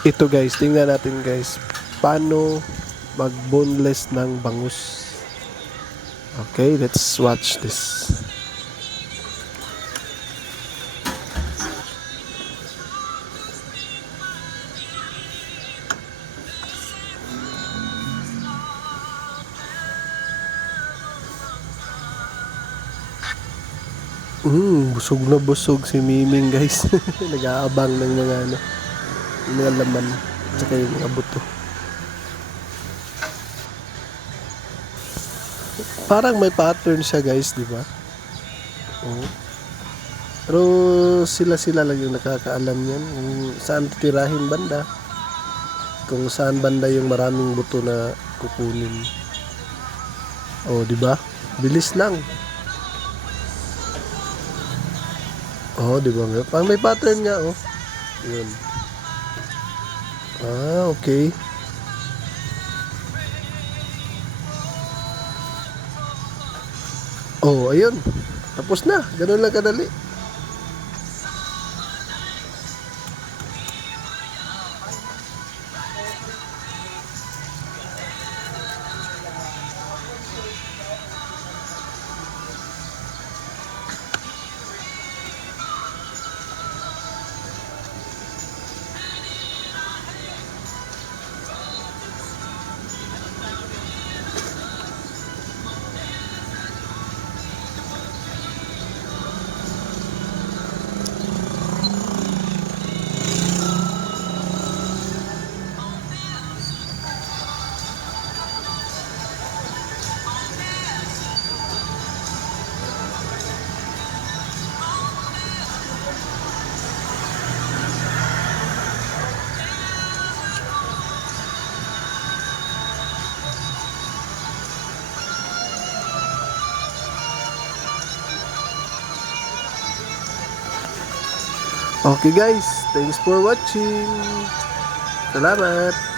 Ito guys, tingnan natin guys, paano mag boneless ng bangus. Okay, let's watch this. Busog na busog si Miming guys. Nag-aabang ng mga ano, yung mga laman, tsaka yung mga buto. Parang may pattern siya guys, di ba? Oo. Pero sila lang yung nakakaalam yan kung saan titirahin banda, kung saan banda yung maraming buto na kukunin. Oh, di ba? Bilis lang. Oh, di ba? Pang may pattern nga, oh. Yun. Ah, okay. Oh, ayun. Tapos na. Ganun lang kadali. Okay guys, thanks for watching. Salamat.